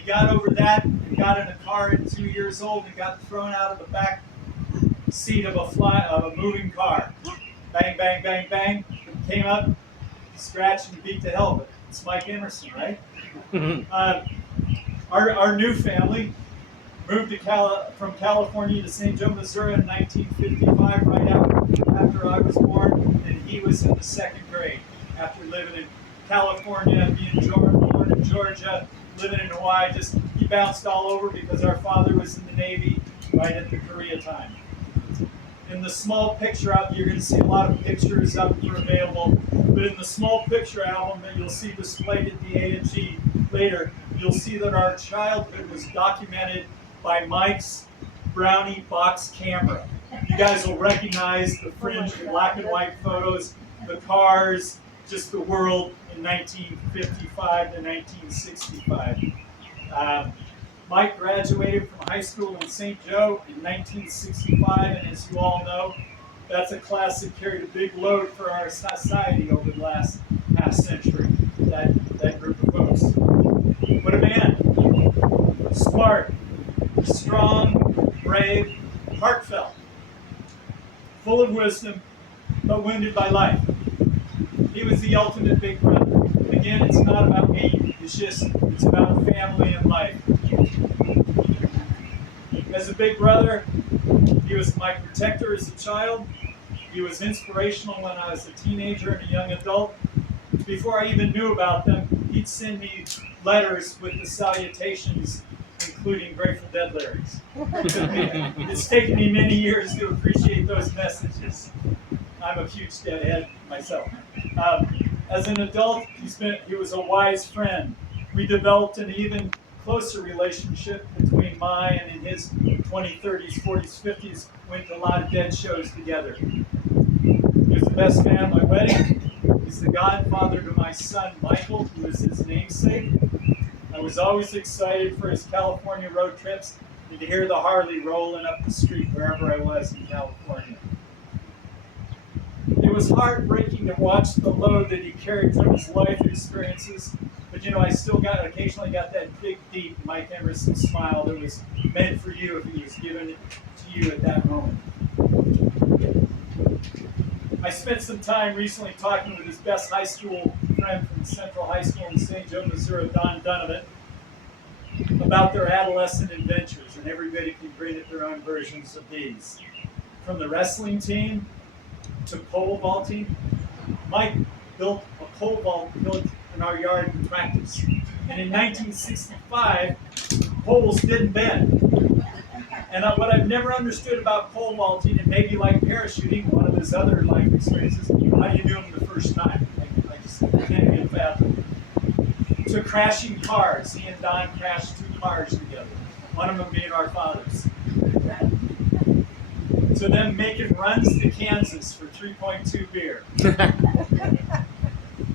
he got over that and got in a car at 2 years old and got thrown out of the back seat of a moving car. Bang, bang, bang, bang. Came up, scratched and beat the hell of it. It's Mike Emerson, right? Our new family moved from California to St. Joe, Missouri in 1955, right after I was born, and he was in the second grade after living in California, being born in Georgia, living in Hawaii. He bounced all over because our father was in the Navy right at the Korea time. In the small picture album, you're going to see a lot of pictures up for available, but in the small picture album that you'll see displayed at the A&G later, you'll see that our childhood was documented by Mike's Brownie box camera. You guys will recognize the fringe black and white photos, the cars, just the world in 1955 to 1965. Mike graduated from high school in St. Joe in 1965, and as you all know, that's a class that carried a big load for our society over the last half century, that group of folks. What a man. Smart, strong, brave, heartfelt, full of wisdom, but wounded by life. He was the ultimate big brother. Again, it's not about me, it's about family and life. As a big brother, he was my protector as a child. He was inspirational when I was a teenager and a young adult. Before I even knew about them, he'd send me letters with the salutations, including Grateful Dead lyrics. It's taken me many years to appreciate those messages. I'm a huge Deadhead myself. As an adult, he was a wise friend. We developed an even closer relationship between my and in his 20s, 30s, 40s, 50s, went to a lot of Dead shows together. He was the best man at my wedding. He's the godfather to my son, Michael, who is his namesake. I was always excited for his California road trips and to hear the Harley rolling up the street wherever I was in California. It was heartbreaking to watch the load that he carried from his life experiences, but I still occasionally got that big, deep Mike Emerson smile that was meant for you if he was given it to you at that moment. I spent some time recently talking with his best high school friend from Central High School in St. Joe, Missouri, Don Donovan, about their adolescent adventures, and everybody can bring it their own versions of these. From the wrestling team to pole vaulting, Mike built a pole vault in our yard in practice. And in 1965, poles didn't bend. And what I've never understood about pole vaulting, and maybe like parachuting, one of his other life experiences, how do you do them the first time? I just can't get fathom. To crashing cars. He and Don crashed 2 cars together, one of them being our father's. To them making runs to Kansas for 3.2 beer.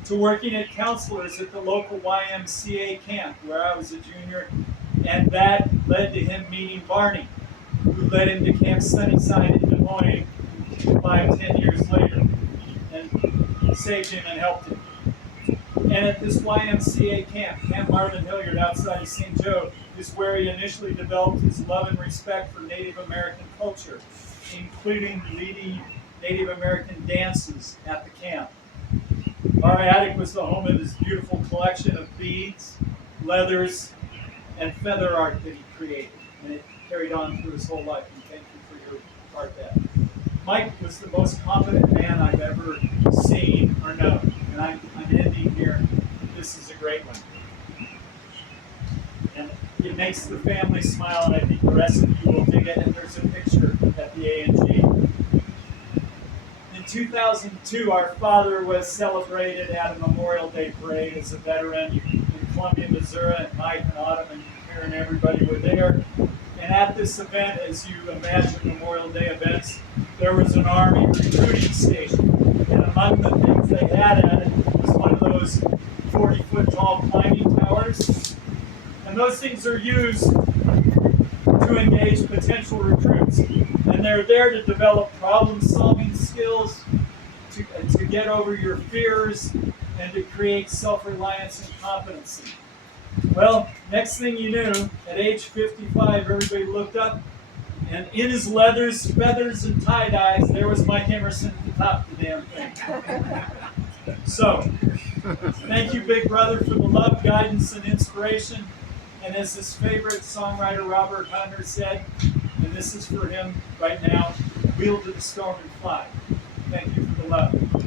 To working at counselors at the local YMCA camp where I was a junior, and that led to him meeting Barney, who led him to Camp Sunnyside in Des Moines 5-10 years later, and saved him and helped him. And at this YMCA camp, Camp Marvin Hilliard outside of St. Joe, is where he initially developed his love and respect for Native American culture, including leading Native American dances at the camp. Our attic was the home of his beautiful collection of beads, leathers, and feather art that he created, and it carried on through his whole life, and thank you for your part of that. Mike was the most confident man I've ever seen or known, and I'm ending here. This is a great one. And it makes the family smile, and I think the rest of you will dig it, and there's a picture at the A&G. In 2002, our father was celebrated at a Memorial Day parade as a veteran in Columbia, Missouri, and Mike and Autumn and Karen and everybody were there. And at this event, as you imagine Memorial Day events, there was an Army recruiting station. And among the things they had at it was one of those 40-foot tall climbing towers. And those things are used to engage potential recruits. And they're there to develop problem-solving skills, to get over your fears, and to create self-reliance and competency. Well, next thing you knew, at age 55, everybody looked up, and in his leathers, feathers, and tie-dyes, there was Mike Emerson at the top of the damn thing. So, thank you, Big Brother, for the love, guidance, and inspiration. And as his favorite songwriter Robert Hunter said, and this is for him right now, wield to the storm and fly. Thank you for the love.